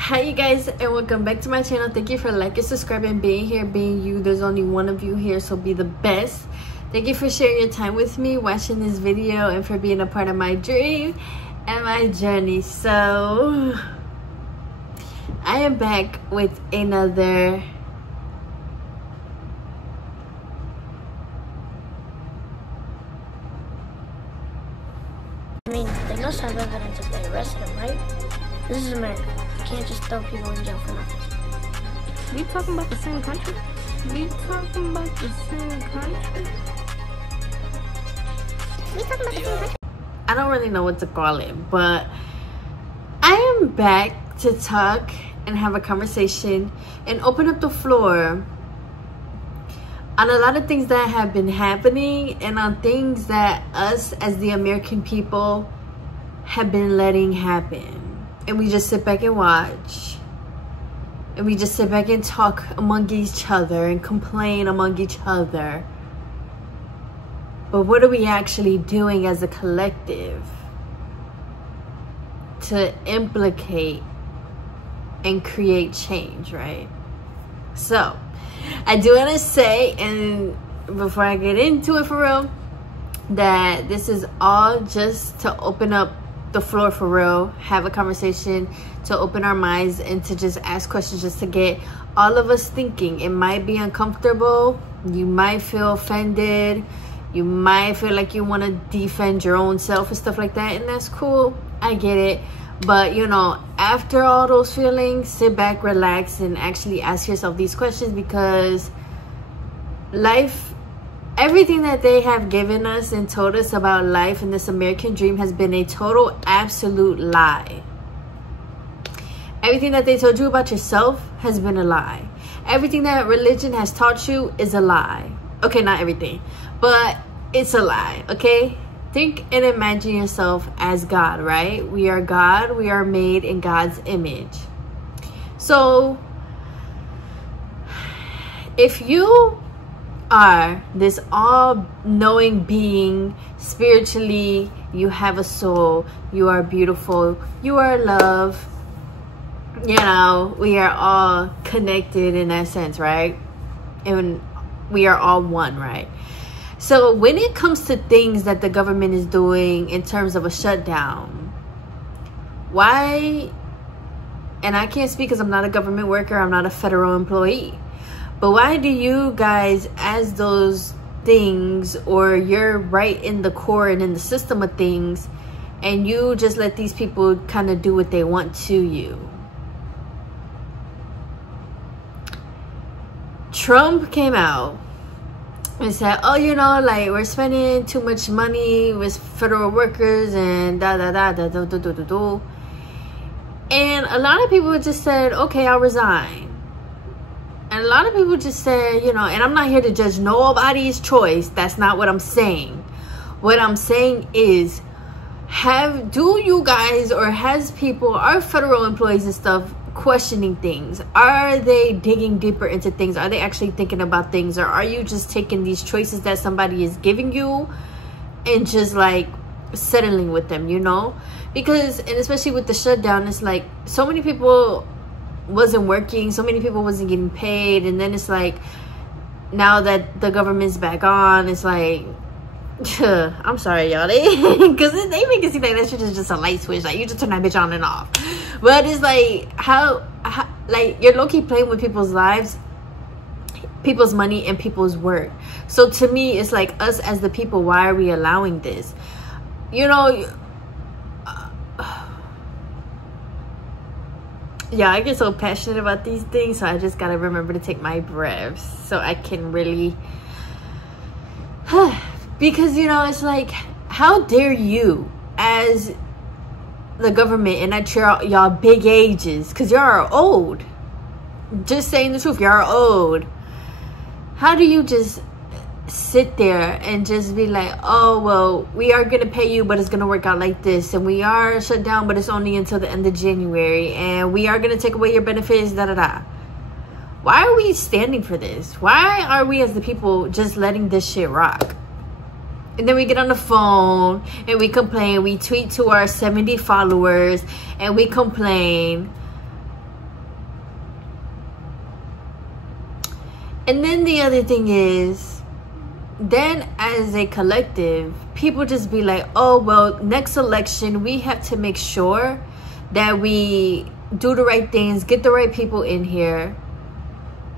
Hi you guys, and welcome back to my channel. Thank you for liking, subscribing, being here, being you. There's only one of you here, so be the best. Thank you for sharing your time with me, watching this video, and for being a part of my dream and my journey. So I am back with another they must have evidence if they arrested him, right? This is America. You can't just throw people in jail for nothing. We talking about the same country? We talking about the same country? We talking about the same country? I don't really know what to call it, but I am back to talk and have a conversation and open up the floor on a lot of things that have been happening and on things that us as the American people have been letting happen. And we just sit back and watch. And we just sit back and talk among each other and complain among each other. But what are we actually doing as a collective to implicate and create change, right? So I do want to say, and before I get into it for real, that this is all just to open up the floor for real, have a conversation, to open our minds and to just ask questions, just to get all of us thinking. It might be uncomfortable, you might feel offended, you might feel like you want to defend your own self and stuff like that, and that's cool, I get it. But you know, after all those feelings, sit back, relax, and actually ask yourself these questions, because life, everything that they have given us and told us about life and this American dream has been a total absolute lie. Everything that they told you about yourself has been a lie. Everything that religion has taught you is a lie. Okay, not everything, but it's a lie, okay? Think and imagine yourself as God, right? We are God. We are made in God's image. So if you are this all-knowing being, spiritually, you have a soul, you are beautiful, you are love, you know, we are all connected in that sense, right? And we are all one, right? So when it comes to things that the government is doing in terms of a shutdown, why, and I can't speak because I'm not a government worker, I'm not a federal employee, but why do you guys, as those things, or you're right in the core and in the system of things, and you just let these people kind of do what they want to you? Trump came out and said, oh, you know, like, we're spending too much money with federal workers and da da da da da da da da da. And a lot of people just said, okay, I'll resign. And a lot of people just said, you know, and I'm not here to judge nobody's choice. That's not what I'm saying. What I'm saying is, do you guys, or has people, are federal employees and stuff, questioning things? Are they digging deeper into things? Are they actually thinking about things? Or are you just taking these choices that somebody is giving you and just like settling with them, you know? Because, and especially with the shutdown, it's like so many people wasn't working, so many people wasn't getting paid, and then it's like, now that the government's back on, it's like, I'm sorry y'all, because they make it seem like that shit is just a light switch, like you just turn that bitch on and off. But it's like, how like, you're low-key playing with people's lives, people's money, and people's work. So to me, it's like, us as the people, why are we allowing this? You know, yeah, I get so passionate about these things, so I just gotta remember to take my breaths so I can really because, you know, it's like, how dare you as the government, and at y'all big ages, because y'all are old, just saying the truth, y'all are old, how do you just sit there and just be like, oh, well, we are gonna pay you, but it's gonna work out like this, and we are shut down, but it's only until the end of January, and we are gonna take away your benefits, da da da. Why are we standing for this? Why are we as the people just letting this shit rock? And then we get on the phone and we complain. We tweet to our 70 followers and we complain. And then the other thing is, then as a collective, people just be like, oh, well, next election, we have to make sure that we do the right things, get the right people in here.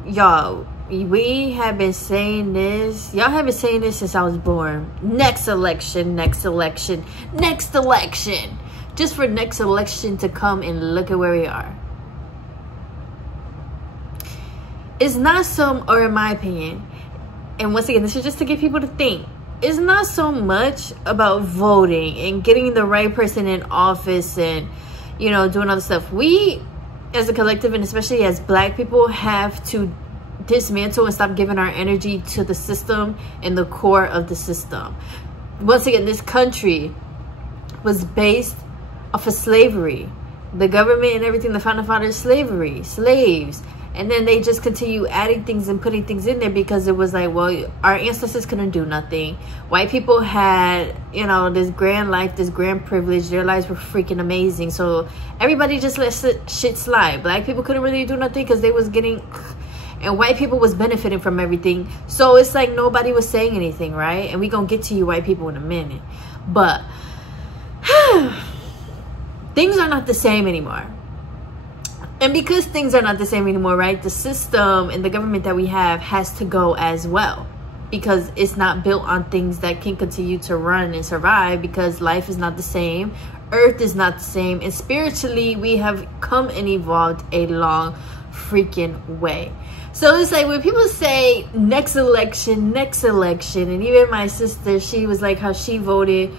Y'all, we have been saying this. Y'all have been saying this since I was born. Next election, next election, next election. Just for next election to come and look at where we are. It's not so, or in my opinion, and once again, this is just to get people to think. It's not so much about voting and getting the right person in office and, you know, doing other stuff. We, as a collective, and especially as Black people, have to dismantle and stop giving our energy to the system and the core of the system. Once again, this country was based off of slavery. The government and everything, the founding fathers, slavery, slaves. And then they just continue adding things and putting things in there because it was like, well, our ancestors couldn't do nothing. White people had, you know, this grand life, this grand privilege. Their lives were freaking amazing. So everybody just let shit slide. Black people couldn't really do nothing because they was getting... And white people was benefiting from everything. So it's like nobody was saying anything, right? And we gonna get to you white people in a minute. But things are not the same anymore. And because things are not the same anymore, right, the system and the government that we have has to go as well. Because it's not built on things that can continue to run and survive, because life is not the same. Earth is not the same. And spiritually, we have come and evolved a long freaking way. So it's like when people say next election, and even my sister, she was like how she voted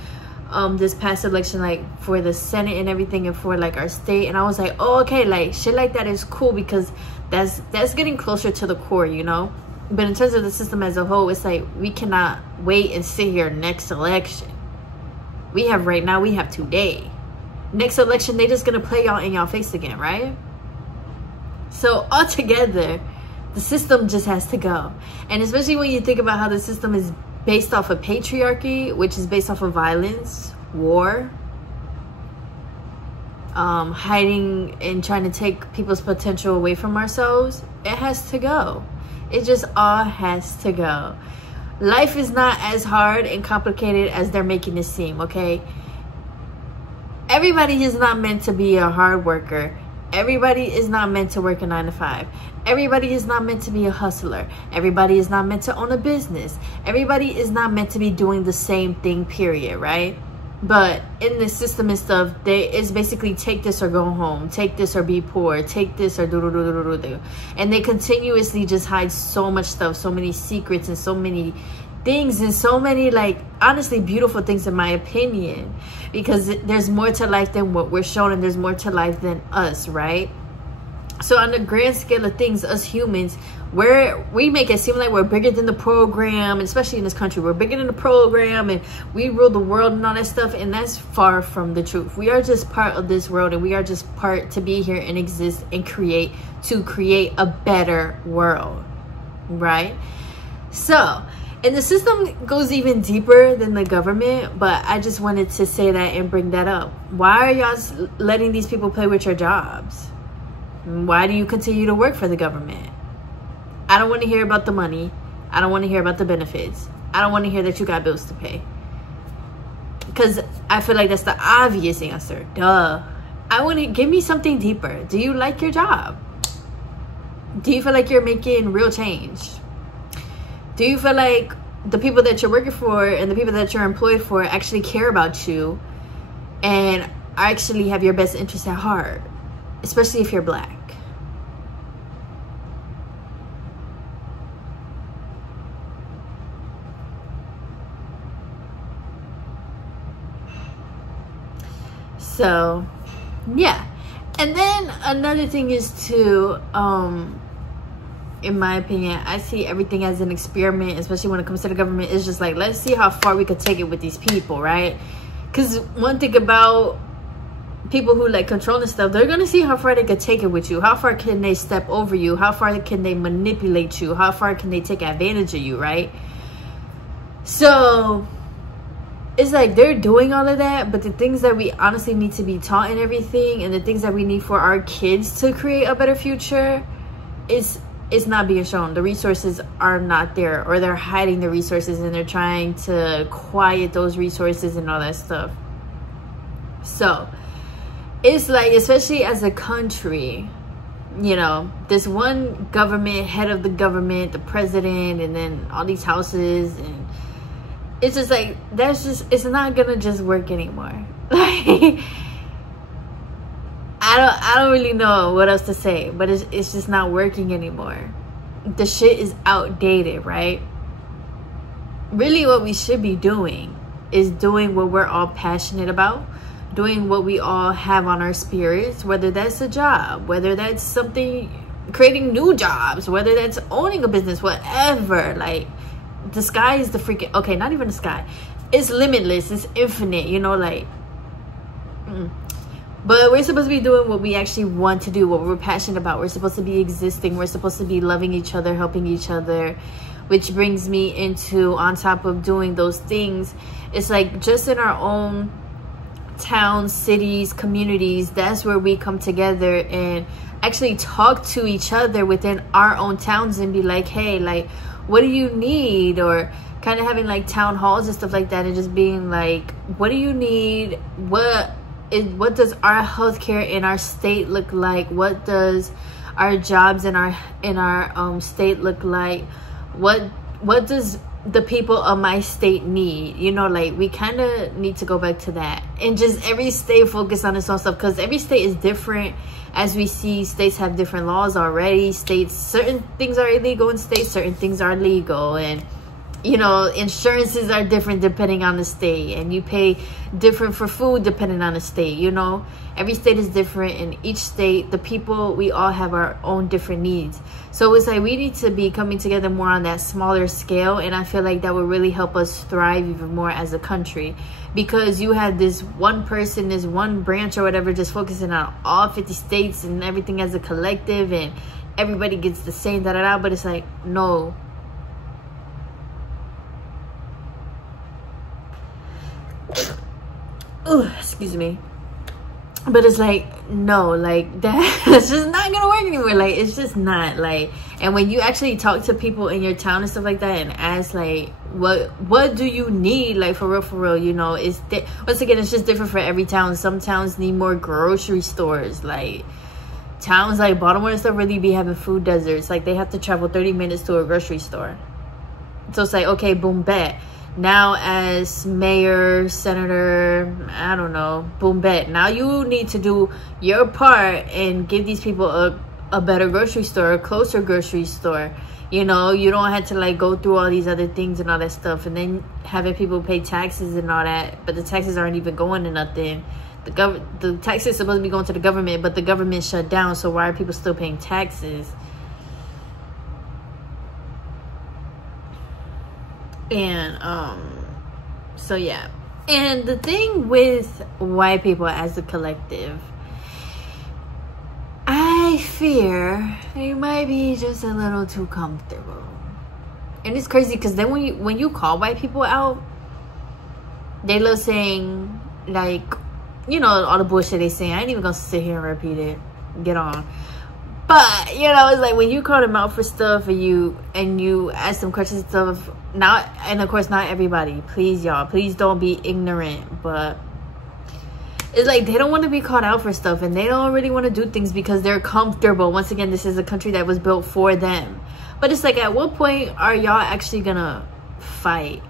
this past election, like for the Senate and everything, and for like our state. And I was like, oh, okay, like shit like that is cool, because that's getting closer to the core, you know. But in terms of the system as a whole, it's like we cannot wait and sit here next election. We have right now, we have today. Next election, they just gonna play y'all in y'all face again, right? So altogether, the system just has to go. And especially when you think about how the system is based off of patriarchy, which is based off of violence, war, hiding and trying to take people's potential away from ourselves, it has to go. It just all has to go. Life is not as hard and complicated as they're making it seem, okay? Everybody is not meant to be a hard worker. Everybody is not meant to work a 9 to 5. Everybody is not meant to be a hustler. Everybody is not meant to own a business. Everybody is not meant to be doing the same thing, period, right? But in the system and stuff, it's basically take this or go home. Take this or be poor. Take this or do. And they continuously just hide so much stuff, so many secrets and so many things and so many, like, honestly beautiful things in my opinion, because there's more to life than what we're shown, and there's more to life than us, right? So on the grand scale of things, us humans, we make it seem like we're bigger than the program, and especially in this country, we're bigger than the program and we rule the world and all that stuff. And that's far from the truth. We are just part of this world, and we are just part to be here and exist and create a better world, right? So, and the system goes even deeper than the government, but I just wanted to say that and bring that up. Why are y'all letting these people play with your jobs? Why do you continue to work for the government? I don't want to hear about the money. I don't want to hear about the benefits. I don't want to hear that you got bills to pay. Because I feel like that's the obvious answer. Duh. I want to give me something deeper. Do you like your job? Do you feel like you're making real change? Do you feel like the people that you're working for and the people that you're employed for actually care about you and actually have your best interest at heart? Especially if you're Black. So, yeah. And then another thing is to, in my opinion, I see everything as an experiment, especially when it comes to the government. It's just like, let's see how far we could take it with these people, right? Because one thing about people who like controlling stuff, they're gonna see how far they could take it with you. How far can they step over you? How far can they manipulate you? How far can they take advantage of you, right? So it's like they're doing all of that, but the things that we honestly need to be taught and everything, and the things that we need for our kids to create a better future, it's it's not being shown. The resources are not there, or they're hiding the resources and they're trying to quiet those resources and all that stuff. So it's like, especially as a country, you know, this one government, head of the government, the president, and then all these houses, and it's just like, that's just, it's not gonna just work anymore. Like, I don't really know what else to say, but it's just not working anymore. The shit is outdated, right? Really what we should be doing is doing what we're all passionate about, doing what we all have on our spirits, whether that's a job, whether that's something, creating new jobs, whether that's owning a business, whatever. Like, the sky is the freaking, okay, not even the sky, it's limitless, it's infinite, you know, like, but we're supposed to be doing what we actually want to do, what we're passionate about. We're supposed to be existing, we're supposed to be loving each other, helping each other, which brings me into, on top of doing those things, it's like, just in our own towns, cities, communities, that's where we come together and actually talk to each other within our own towns and be like, hey, like, what do you need? Or kind of having like town halls and stuff like that, and just being like, what do you need? What does our healthcare in our state look like? What does our jobs in our state look like? What does the people of my state need? You know, like, we kind of need to go back to that, and just every state focus on its own stuff, because every state is different. As we see, states have different laws already. States, certain things are illegal in states, certain things are legal, and you know, insurances are different depending on the state, and you pay different for food depending on the state. You know, every state is different, and each state, the people, we all have our own different needs. So it's like, we need to be coming together more on that smaller scale, and I feel like that would really help us thrive even more as a country, because you have this one person, this one branch or whatever, just focusing on all 50 states and everything as a collective, and everybody gets the same da-da-da. But it's like, no. Ooh, excuse me. But it's like, no, like, that's just not gonna work anymore. Like, it's just not, like, and when you actually talk to people in your town and stuff like that, and ask like, what do you need, like, for real, you know, it's once again, it's just different for every town. Some towns need more grocery stores. Like, towns like Baltimore and stuff really be having food deserts. Like, they have to travel 30 minutes to a grocery store. So it's like, okay, boom, bet. Now, as mayor, senator, I don't know, boom, bet, now you need to do your part and give these people a better grocery store, a closer grocery store. You know, you don't have to like go through all these other things and all that stuff, and then having people pay taxes and all that, but the taxes aren't even going to nothing. The taxes are supposed to be going to the government, but the government shut down, so why are people still paying taxes? And so yeah. And the thing with white people as a collective, I fear they might be just a little too comfortable. And it's crazy, because then when you call white people out, they love saying, like, you know, all the bullshit they say. I ain't even gonna sit here and repeat it. Get on. But, you know, it's like, when you call them out for stuff, and you ask them questions and stuff, and of course, not everybody. Please, y'all, please don't be ignorant. But it's like, they don't want to be called out for stuff, and they don't really want to do things because they're comfortable. Once again, this is a country that was built for them. But it's like, at what point are y'all actually gonna fight?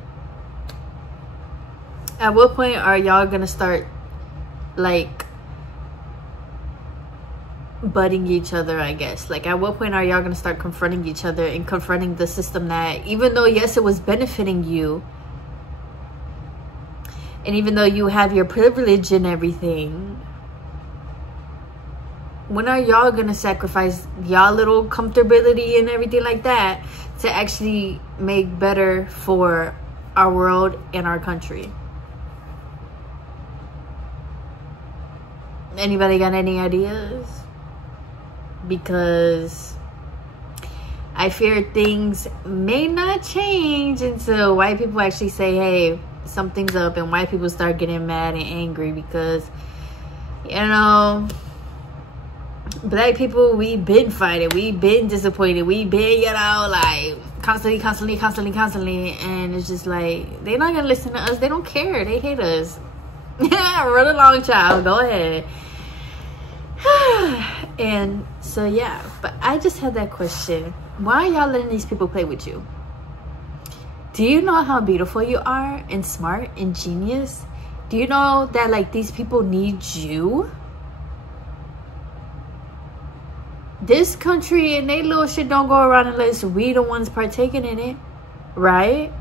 At what point are y'all gonna start, like, butting each other, I guess? Like, at what point are y'all gonna start confronting each other and confronting the system that, even though, yes, it was benefiting you, and even though you have your privilege and everything, when are y'all gonna sacrifice y'all little comfortability and everything like that to actually make better for our world and our country? Anybody got any ideas? Because I fear things may not change until white people actually say, hey, something's up, and white people start getting mad and angry, because, you know, black people, we been fighting, we been disappointed, we been, you know, like constantly, and it's just like they're not gonna listen to us. They don't care. They hate us. Run along, child. Go ahead. And so yeah, but I just had that question: why are y'all letting these people play with you? Do you know how beautiful you are and smart and genius? Do you know that like these people need you? This country and they little shit don't go around unless we the ones partaking in it, right?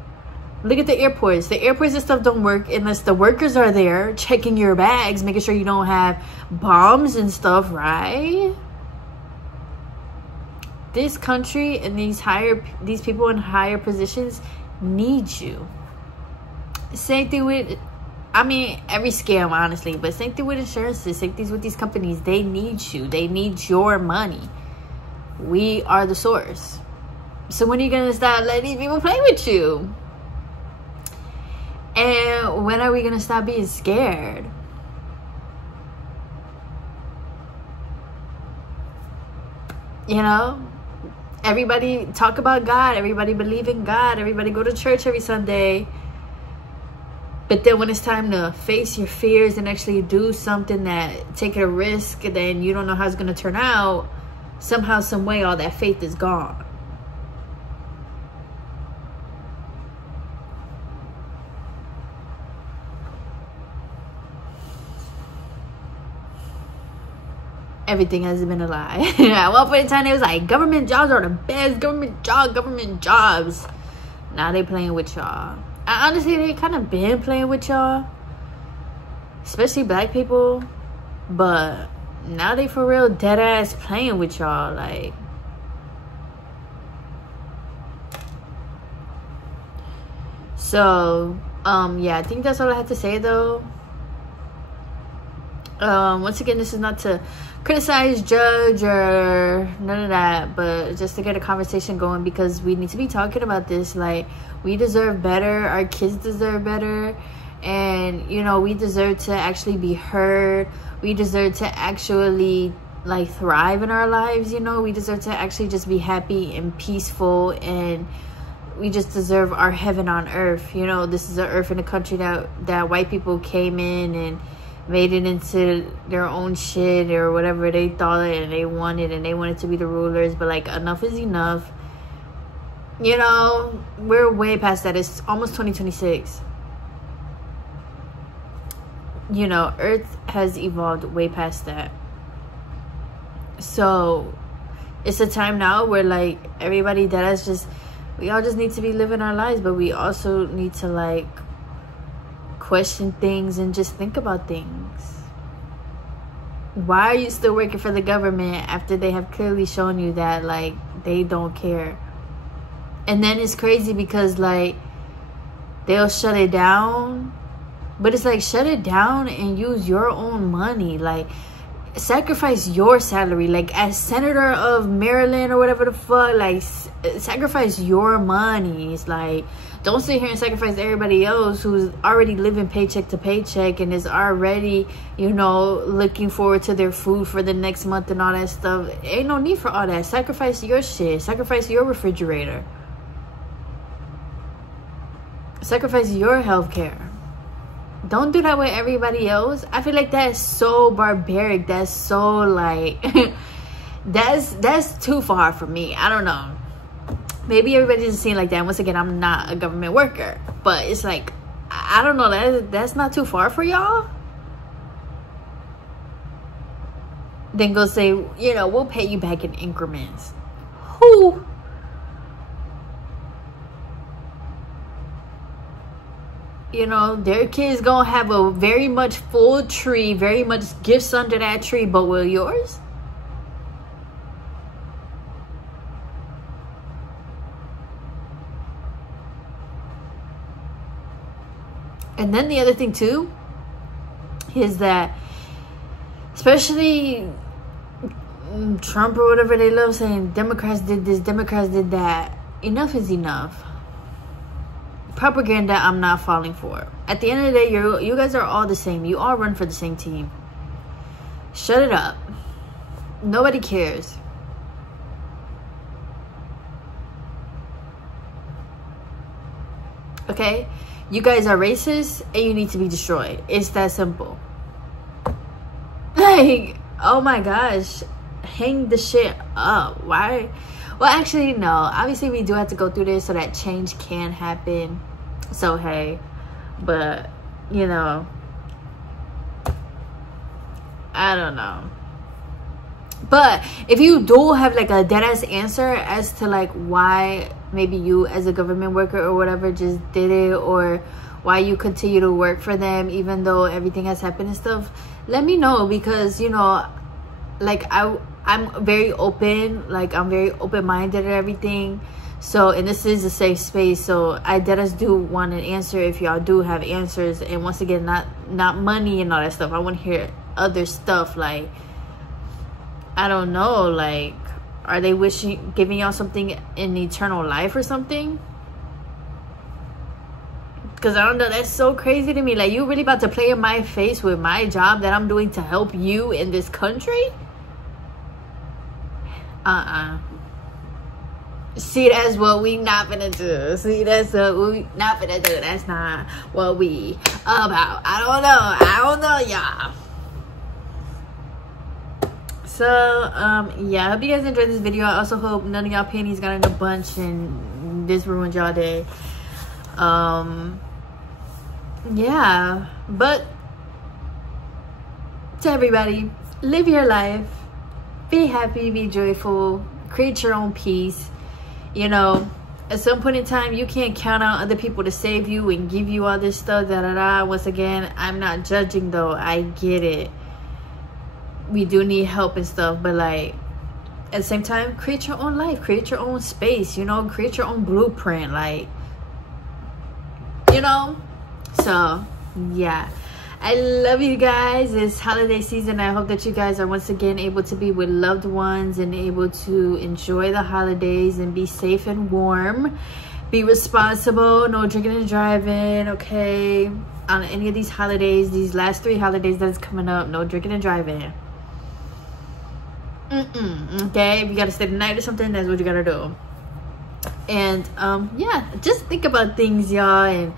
Look at the airports. The airports and stuff don't work unless the workers are there checking your bags, making sure you don't have bombs and stuff, right? This country and these people in higher positions need you. Same thing with, I mean, every scam, honestly, but same thing with insurances, same things with these companies. They need you. They need your money. We are the source. So when are you gonna stop letting these people play with you? And when are we gonna stop being scared? You know, everybody talk about God, everybody believe in God, everybody go to church every Sunday. But then when it's time to face your fears and actually do something, that take a risk, and then you don't know how it's gonna turn out, somehow, some way, all that faith is gone. Everything has been a lie. At one point in time, it was like government jobs are the best. Government jobs. Now they playing with y'all. Honestly, they kind of been playing with y'all, especially black people. But now they for real dead ass playing with y'all. Like, so yeah, I think that's all I had to say though. Once again, this is not to criticize, judge, or none of that, but just to get a conversation going, because we need to be talking about this. Like, we deserve better, our kids deserve better, and you know, we deserve to actually be heard. We deserve to actually like thrive in our lives. You know, we deserve to actually just be happy and peaceful, and we just deserve our heaven on earth. You know, this is an earth in a country that white people came in and made it into their own shit or whatever they thought and they wanted to be the rulers. But like, enough is enough. You know, we're way past that. It's almost 2026. You know, earth has evolved way past that. So it's a time now where like everybody that is just, we all just need to be living our lives, but we also need to like question things and just think about things. Why are you still working for the government after they have clearly shown you that like they don't care? And then it's crazy because like they'll shut it down, but it's like, shut it down and use your own money. Like, sacrifice your salary. Like, as senator of Maryland or whatever the fuck, like, sacrifice your money. It's like, don't sit here and sacrifice everybody else who's already living paycheck to paycheck and is already, you know, looking forward to their food for the next month and all that stuff. Ain't no need for all that. Sacrifice your shit. Sacrifice your refrigerator. Sacrifice your health care. Don't do that with everybody else. I feel like that's so barbaric. That's so like that's too far for me. I don't know. Maybe everybody doesn't see it like that. Once again, I'm not a government worker, but it's like, I don't know, that's not too far for y'all. Then go say, you know, we'll pay you back in increments. Who? You know, their kids gonna have a very much full tree, very much gifts under that tree, but will yours? And then the other thing too is that, especially Trump or whatever, they love saying Democrats did this, Democrats did that. Enough is enough. Propaganda I'm not falling for. At the end of the day, you guys are all the same. You all run for the same team. Shut it up. Nobody cares. Okay? You guys are racist and you need to be destroyed. It's that simple. Like, oh my gosh. Hang the shit up. Why? Well, actually, no. Obviously, we do have to go through this so that change can happen. So, hey. But, you know, I don't know. But if you do have like a dead-ass answer as to like why maybe you as a government worker or whatever just did it, or why you continue to work for them even though everything has happened and stuff, let me know. Because, you know, like I'm very open, like I'm very open-minded and everything. So, and this is a safe space, so I deadass do want an answer if y'all do have answers. And once again, not money and all that stuff. I want to hear other stuff, like, I don't know, like, are they giving y'all something in eternal life or something? Because I don't know, that's so crazy to me. Like, you really about to play in my face with my job that I'm doing to help you in this country? See, that's what we not gonna do. See, that's what we not gonna do. That's not what we about. I don't know, y'all. So, yeah, I hope you guys enjoyed this video. I also hope none of y'all panties got in a bunch and this ruined y'all day. Yeah, but to everybody, live your life, be happy, be joyful, create your own peace. You know, at some point in time, you can't count on other people to save you and give you all this stuff, Once again, I'm not judging though, I get it. We do need help and stuff, but like at the same time, create your own life, create your own space, you know, create your own blueprint, like, you know. So yeah, I love you guys. It's holiday season. I hope that you guys are once again able to be with loved ones and able to enjoy the holidays and be safe and warm. Be responsible, no drinking and driving, okay? On any of these holidays, these last 3 holidays that's coming up, no drinking and driving. Okay, if you gotta stay the night or something, that's what you gotta do. And yeah, just think about things, y'all, and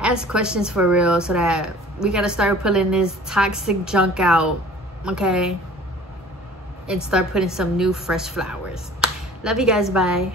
ask questions for real, so that we gotta start pulling this toxic junk out, okay, and start putting some new fresh flowers. Love you guys, bye.